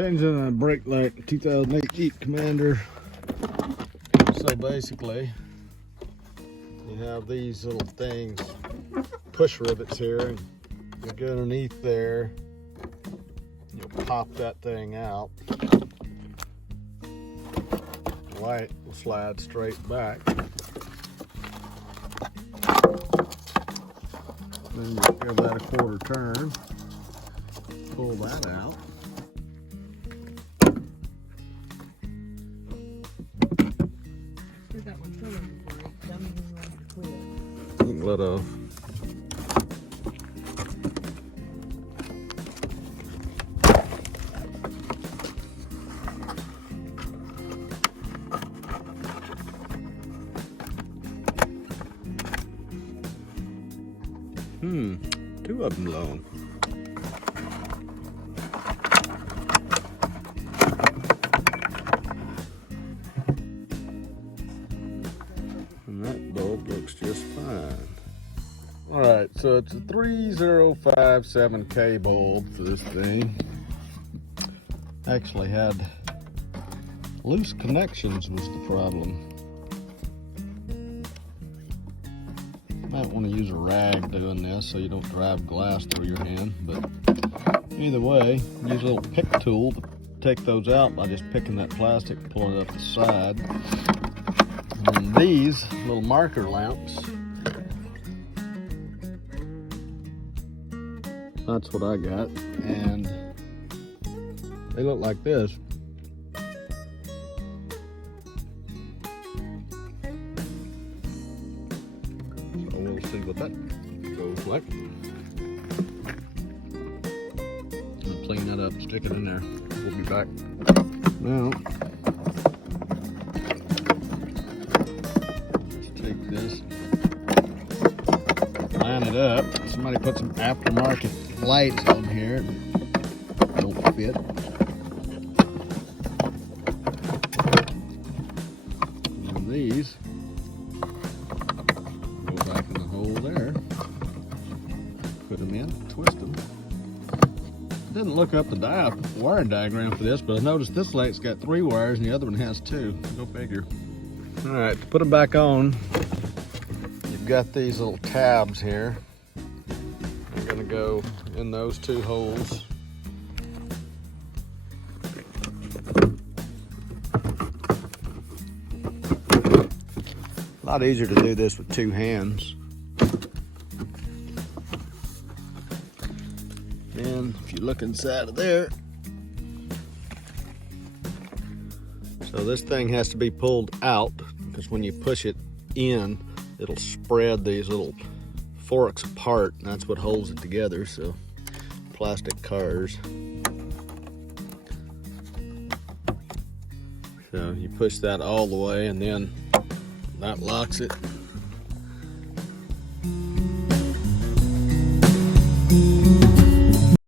Changing a brake light 2008 Jeep Commander. So basically, you have these little things, push rivets here, and you go underneath there, you'll pop that thing out. The light will slide straight back. Then you give that a quarter turn, pull that out. You can let off. Two of them long. And that bulb looks just fine. All right, so it's a 3057K bulb for this thing. Actually had loose connections was the problem. Might want to use a rag doing this so you don't drive glass through your hand, but either way, use a little pick tool to take those out by just picking that plastic, pulling it up the side. And these little marker lamps, that's what I got, and they look like this. So we'll see what that goes like. I'll clean that up, stick it in there. We'll be back. Now, let's take this, line it up. Somebody put some aftermarket lights on here that don't fit. And these go back in the hole there. Put them in, twist them. Didn't look up the wiring diagram for this, but I noticed this light's got 3 wires and the other one has 2. Go figure. All right, to put them back on, you've got these little tabs here. They're gonna go in those 2 holes. A lot easier to do this with 2 hands. And if you look inside of there, so this thing has to be pulled out because when you push it in, it'll spread these little forks apart, and that's what holds it together. So plastic cars. So you push that all the way, and then that locks it.